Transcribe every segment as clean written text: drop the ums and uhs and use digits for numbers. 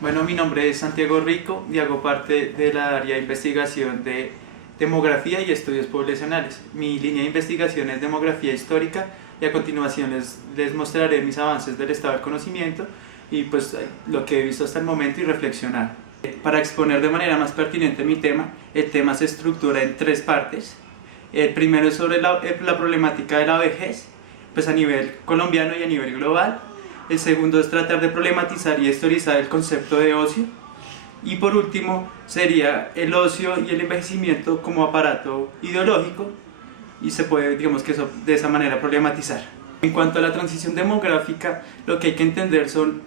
Bueno, mi nombre es Santiago Rico y hago parte de la área de investigación de demografía y estudios poblacionales. Mi línea de investigación es demografía histórica y a continuación les mostraré mis avances del estado del conocimiento y pues lo que he visto hasta el momento y reflexionar. Para exponer de manera más pertinente mi tema, el tema se estructura en tres partes. El primero es sobre la problemática de la vejez, pues a nivel colombiano y a nivel global. El segundo es tratar de problematizar y historizar el concepto de ocio. Y por último sería el ocio y el envejecimiento como aparato ideológico y se puede, digamos que eso, de esa manera problematizar. En cuanto a la transición demográfica, lo que hay que entender son,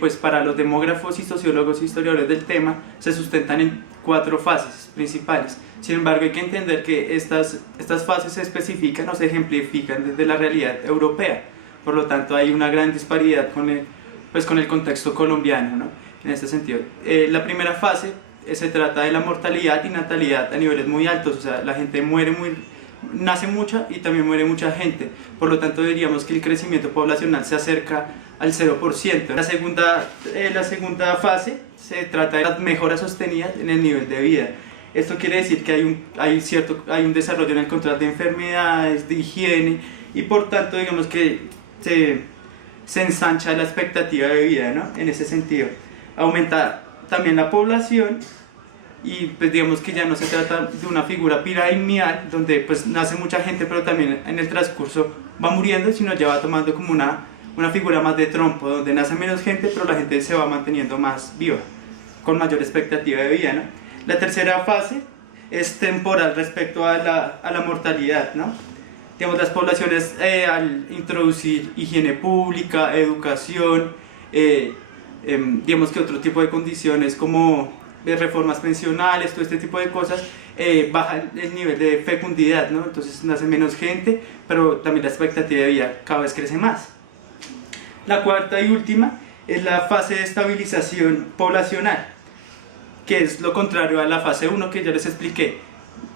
pues para los demógrafos y sociólogos e historiadores del tema, se sustentan en cuatro fases principales. Sin embargo, hay que entender que estas fases se especifican o se ejemplifican desde la realidad europea. Por lo tanto, hay una gran disparidad con el contexto colombiano, ¿no? En este sentido. La primera fase se trata de la mortalidad y natalidad a niveles muy altos, o sea, la gente nace mucha y también muere mucha gente. Por lo tanto, diríamos que el crecimiento poblacional se acerca al 0%. La segunda fase se trata de las mejoras sostenidas en el nivel de vida. Esto quiere decir que hay un desarrollo en el control de enfermedades, de higiene, y por tanto, digamos que se ensancha la expectativa de vida, ¿no? En ese sentido. Aumenta también la población y pues digamos que ya no se trata de una figura piramidal donde pues nace mucha gente pero también en el transcurso va muriendo, sino ya va tomando como una figura más de trompo, donde nace menos gente pero la gente se va manteniendo más viva, con mayor expectativa de vida, ¿no? La tercera fase es temporal respecto a la mortalidad, ¿no? Digamos, las poblaciones al introducir higiene pública, educación, digamos que otro tipo de condiciones como reformas pensionales, todo este tipo de cosas, baja el nivel de fecundidad, ¿no? Entonces nace menos gente, pero también la expectativa de vida cada vez crece más. La cuarta y última es la fase de estabilización poblacional, que es lo contrario a la fase 1 que ya les expliqué.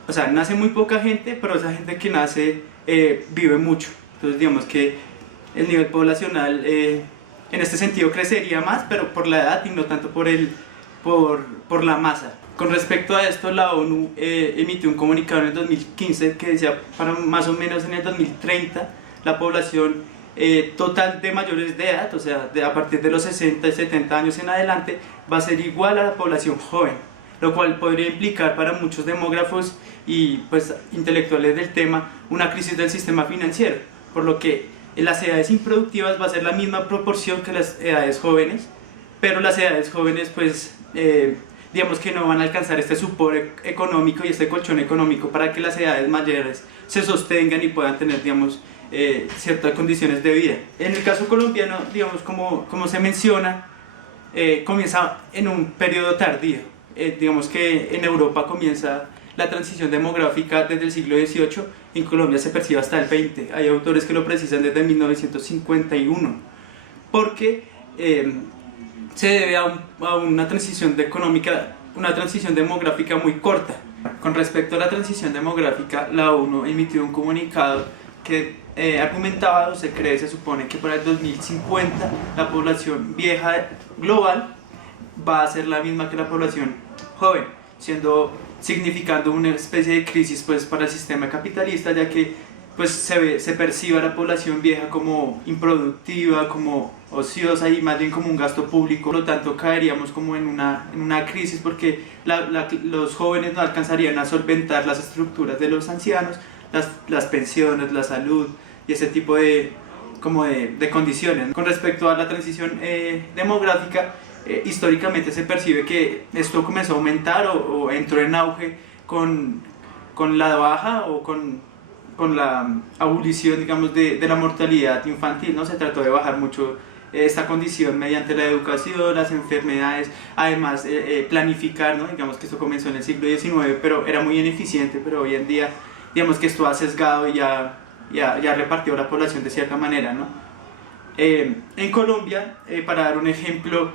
O sea, nace muy poca gente, pero esa gente que nace vive mucho. Entonces digamos que el nivel poblacional en este sentido crecería más, pero por la edad y no tanto por la masa. Con respecto a esto, la ONU emitió un comunicado en el 2015 que decía para más o menos en el 2030 la población total de mayores de edad, o sea, a partir de los 60 y 70 años en adelante, va a ser igual a la población joven, lo cual podría implicar para muchos demógrafos y pues intelectuales del tema una crisis del sistema financiero, por lo que en las edades improductivas va a ser la misma proporción que las edades jóvenes, pero las edades jóvenes pues digamos que no van a alcanzar este supor económico y este colchón económico para que las edades mayores se sostengan y puedan tener, digamos, ciertas condiciones de vida. En el caso colombiano, digamos, como se menciona, comienza en un periodo tardío. Digamos que en Europa comienza la transición demográfica desde el siglo XVIII, en Colombia se percibe hasta el XX. Hay autores que lo precisan desde 1951, porque se debe a una transición demográfica muy corta. Con respecto a la transición demográfica, la ONU emitió un comunicado que argumentaba, o se supone que para el 2050 la población vieja global va a ser la misma que la población joven, significando una especie de crisis pues para el sistema capitalista, ya que pues se percibe a la población vieja como improductiva, como ociosa y más bien como un gasto público. Por lo tanto caeríamos como en una crisis porque los jóvenes no alcanzarían a solventar las estructuras de los ancianos, las pensiones, la salud y ese tipo de condiciones. Con respecto a la transición demográfica, históricamente se percibe que esto comenzó a aumentar o entró en auge con la baja o con la abolición, digamos, de la mortalidad infantil, ¿no? Se trató de bajar mucho esta condición mediante la educación, las enfermedades, además planificar, ¿no? Digamos que esto comenzó en el siglo XIX, pero era muy ineficiente, pero hoy en día, digamos que esto ha sesgado y ya repartió la población de cierta manera, ¿no? En Colombia, para dar un ejemplo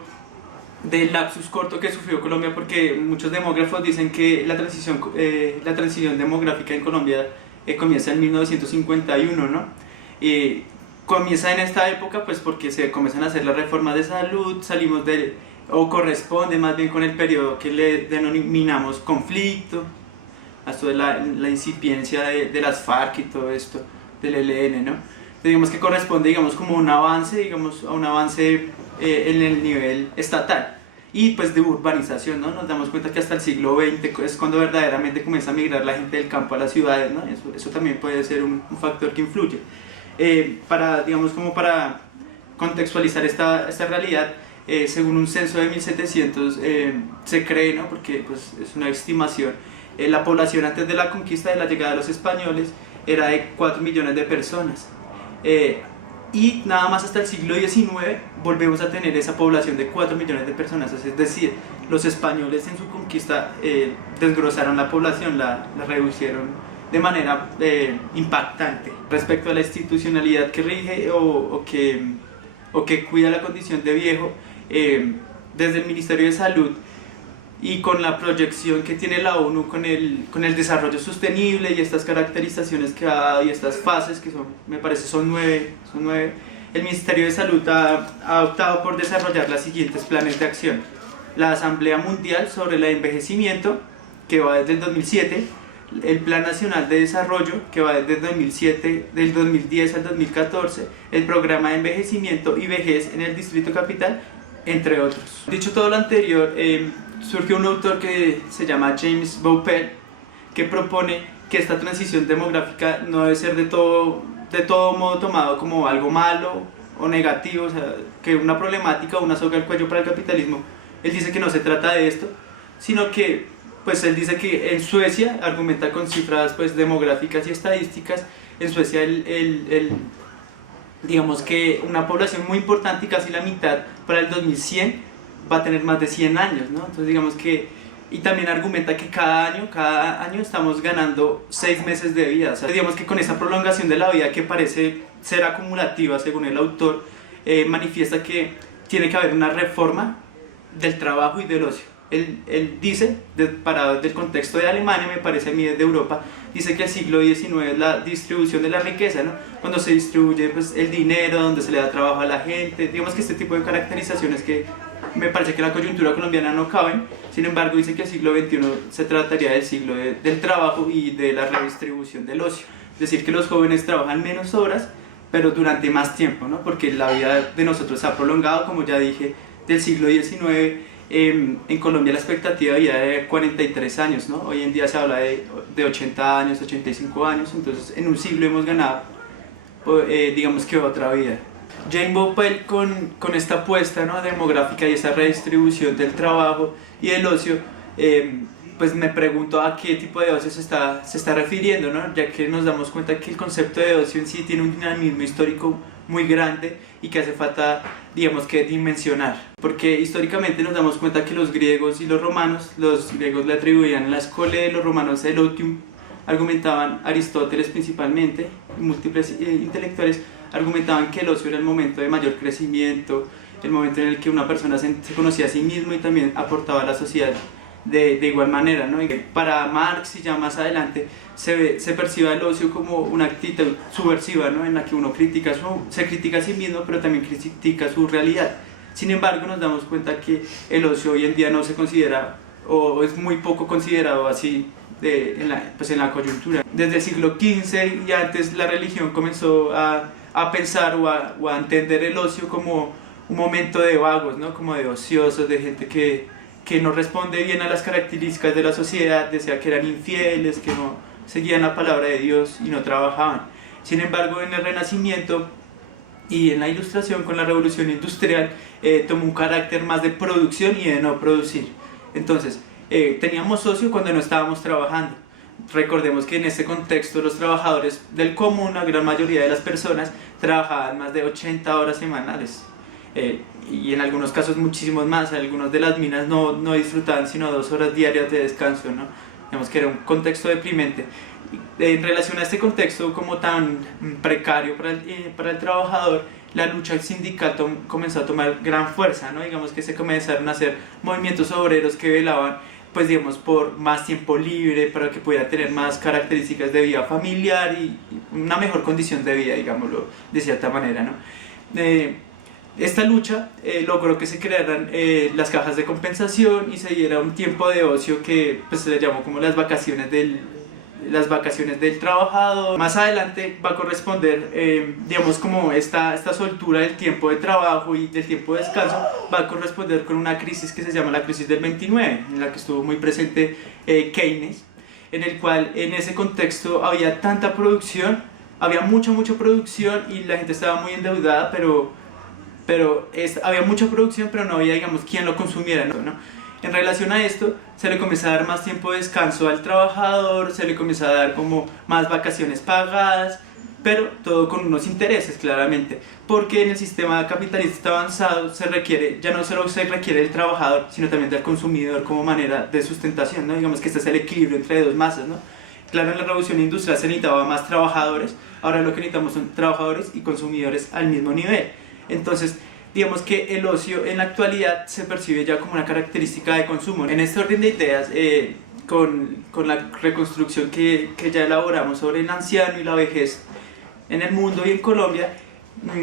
del lapsus corto que sufrió Colombia, porque muchos demógrafos dicen que la transición demográfica en Colombia comienza en 1951, ¿no? Comienza en esta época pues porque se comienzan a hacer las reformas de salud, salimos de o corresponde más bien con el periodo que le denominamos conflicto, hasta de la incipiencia de las FARC y todo esto, del ELN, ¿no? Entonces, digamos que corresponde, digamos, como un avance, digamos, a un avance en el nivel estatal y pues de urbanización, ¿no? Nos damos cuenta que hasta el siglo XX es cuando verdaderamente comienza a migrar la gente del campo a las ciudades, ¿no? Eso también puede ser un factor que influye. Digamos, como para contextualizar esta realidad, según un censo de 1700 se cree, ¿no? Porque pues, es una estimación, la población antes de la conquista, de la llegada de los españoles, era de 4 millones de personas. Y nada más hasta el siglo XIX volvemos a tener esa población de 4 millones de personas, es decir, los españoles en su conquista desglosaron la población, la reducieron de manera impactante. Respecto a la institucionalidad que rige o que cuida la condición de viejo, desde el Ministerio de Salud y con la proyección que tiene la ONU con el desarrollo sostenible y estas caracterizaciones que ha dado y estas fases que me parece son nueve, el Ministerio de Salud ha optado por desarrollar los siguientes planes de acción: la Asamblea Mundial sobre el Envejecimiento, que va desde el 2007, el Plan Nacional de Desarrollo, que va desde el 2007, del 2010 al 2014, el Programa de Envejecimiento y Vejez en el Distrito Capital, entre otros. Dicho todo lo anterior, surgió un autor que se llama James Bowpel, que propone que esta transición demográfica no debe ser de todo modo tomado como algo malo o negativo, o sea, que una problemática o una soga al cuello para el capitalismo. Él dice que no se trata de esto, sino que pues él dice que en Suecia, argumenta con cifras pues demográficas y estadísticas, en Suecia digamos que una población muy importante y casi la mitad para el 2100 va a tener más de 100 años, ¿no? Entonces digamos que, y también argumenta que cada año estamos ganando 6 meses de vida, o sea, digamos que con esa prolongación de la vida que parece ser acumulativa según el autor, manifiesta que tiene que haber una reforma del trabajo y del ocio. Él dice, parado del contexto de Alemania, me parece a mí desde Europa, dice que el siglo XIX es la distribución de la riqueza, ¿no? Cuando se distribuye pues, el dinero, donde se le da trabajo a la gente, digamos que este tipo de caracterizaciones que me parece que la coyuntura colombiana no caben. Sin embargo, dice que el siglo XXI se trataría del siglo del trabajo y de la redistribución del ocio, es decir, que los jóvenes trabajan menos horas, pero durante más tiempo, ¿no? Porque la vida de nosotros se ha prolongado, como ya dije, del siglo XIX. En Colombia la expectativa de vida es de 43 años, ¿no? Hoy en día se habla de 80 años, 85 años, entonces en un siglo hemos ganado, digamos que otra vida. Jane Bowpel con esta apuesta, ¿no?, demográfica y esa redistribución del trabajo y del ocio, pues me pregunto a qué tipo de ocio se está refiriendo, ¿no? Ya que nos damos cuenta que el concepto de ocio en sí tiene un dinamismo histórico muy grande y que hace falta, digamos, que dimensionar, porque históricamente nos damos cuenta que los griegos y los griegos le atribuían la escole, los romanos el otium, argumentaban, Aristóteles principalmente, y múltiples intelectuales argumentaban que el ocio era el momento de mayor crecimiento, el momento en el que una persona se conocía a sí mismo y también aportaba a la sociedad de igual manera, ¿no? Y para Marx y ya más adelante se percibe el ocio como una actitud subversiva, ¿no?, en la que uno se critica a sí mismo, pero también critica su realidad. Sin embargo, nos damos cuenta que el ocio hoy en día no se considera, o es muy poco considerado así en la coyuntura. Desde el siglo XV y antes, la religión comenzó a pensar o a entender el ocio como un momento de vagos, ¿no?, como de ociosos, de gente que no responde bien a las características de la sociedad, decía que eran infieles, que no seguían la palabra de Dios y no trabajaban. Sin embargo, en el Renacimiento y en la Ilustración, con la Revolución Industrial, tomó un carácter más de producción y de no producir. Entonces, teníamos ocio cuando no estábamos trabajando. Recordemos que en este contexto los trabajadores del común, la gran mayoría de las personas, trabajaban más de 80 horas semanales. Y en algunos casos muchísimos más. Algunos de las minas no disfrutaban sino 2 horas diarias de descanso, ¿no? Digamos que era un contexto deprimente. En relación a este contexto como tan precario para el trabajador, la lucha sindical comenzó a tomar gran fuerza, ¿no? Digamos que se comenzaron a hacer movimientos obreros que velaban, pues digamos, por más tiempo libre, para que pudiera tener más características de vida familiar y una mejor condición de vida, digámoslo de cierta manera, ¿no? Esta lucha logró que se crearan las cajas de compensación y se diera un tiempo de ocio que pues, se le llamó como las vacaciones del trabajador. Más adelante va a corresponder, digamos, como esta soltura del tiempo de trabajo y del tiempo de descanso, va a corresponder con una crisis que se llama la crisis del 29, en la que estuvo muy presente Keynes, en el cual en ese contexto había tanta producción, había mucha producción y la gente estaba muy endeudada, había mucha producción, pero no había, digamos, quien lo consumiera, ¿no? En relación a esto, se le comienza a dar más tiempo de descanso al trabajador, se le comienza a dar como más vacaciones pagadas, pero todo con unos intereses, claramente, porque en el sistema capitalista avanzado se requiere, ya no solo se requiere del trabajador, sino también del consumidor como manera de sustentación, ¿no? Digamos que este es el equilibrio entre dos masas, ¿no? Claro, en la revolución industrial se necesitaba más trabajadores, ahora lo que necesitamos son trabajadores y consumidores al mismo nivel. Entonces, digamos que el ocio en la actualidad se percibe ya como una característica de consumo. En este orden de ideas, con la reconstrucción que ya elaboramos sobre el anciano y la vejez en el mundo y en Colombia,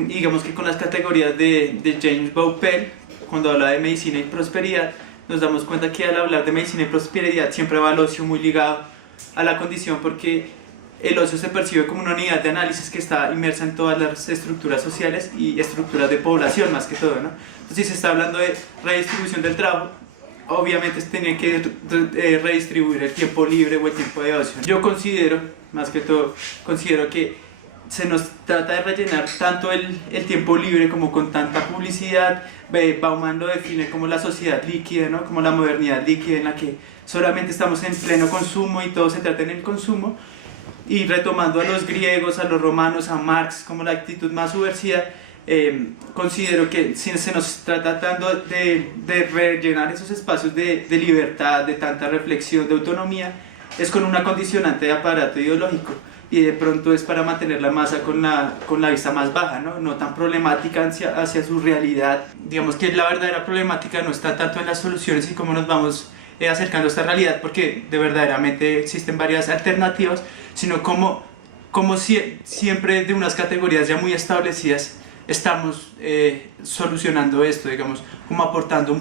digamos que con las categorías de James Baupel, cuando habla de medicina y prosperidad, nos damos cuenta que al hablar de medicina y prosperidad siempre va el ocio muy ligado a la condición, porque el ocio se percibe como una unidad de análisis que está inmersa en todas las estructuras sociales y estructuras de población más que todo, ¿no? Entonces, si se está hablando de redistribución del trabajo, obviamente se tiene que redistribuir el tiempo libre o el tiempo de ocio. Yo considero, más que todo, considero que se nos trata de rellenar tanto el tiempo libre como con tanta publicidad. Bauman lo define como la sociedad líquida, ¿no? Como la modernidad líquida en la que solamente estamos en pleno consumo y todo se trata en el consumo. Y retomando a los griegos, a los romanos, a Marx como la actitud más subversiva, considero que si se nos está tratando de rellenar esos espacios de libertad, de tanta reflexión, de autonomía, es con una condicionante de aparato ideológico, y de pronto es para mantener la masa con la vista más baja, no tan problemática hacia su realidad. Digamos que la verdadera problemática no está tanto en las soluciones y cómo nos vamos acercando a esta realidad, porque de verdaderamente existen varias alternativas, sino como siempre de unas categorías ya muy establecidas estamos solucionando esto, digamos, como aportando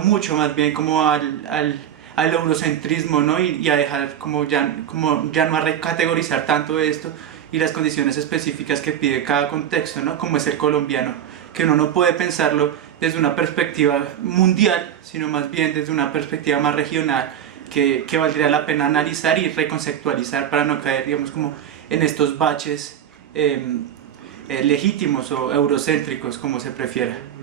mucho más bien como al eurocentrismo, ¿no? Y a dejar como ya no a recategorizar tanto esto y las condiciones específicas que pide cada contexto, ¿no? Como es el colombiano, que uno no puede pensarlo desde una perspectiva mundial, sino más bien desde una perspectiva más regional, que valdría la pena analizar y reconceptualizar para no caer, digamos, como en estos baches legítimos o eurocéntricos, como se prefiera.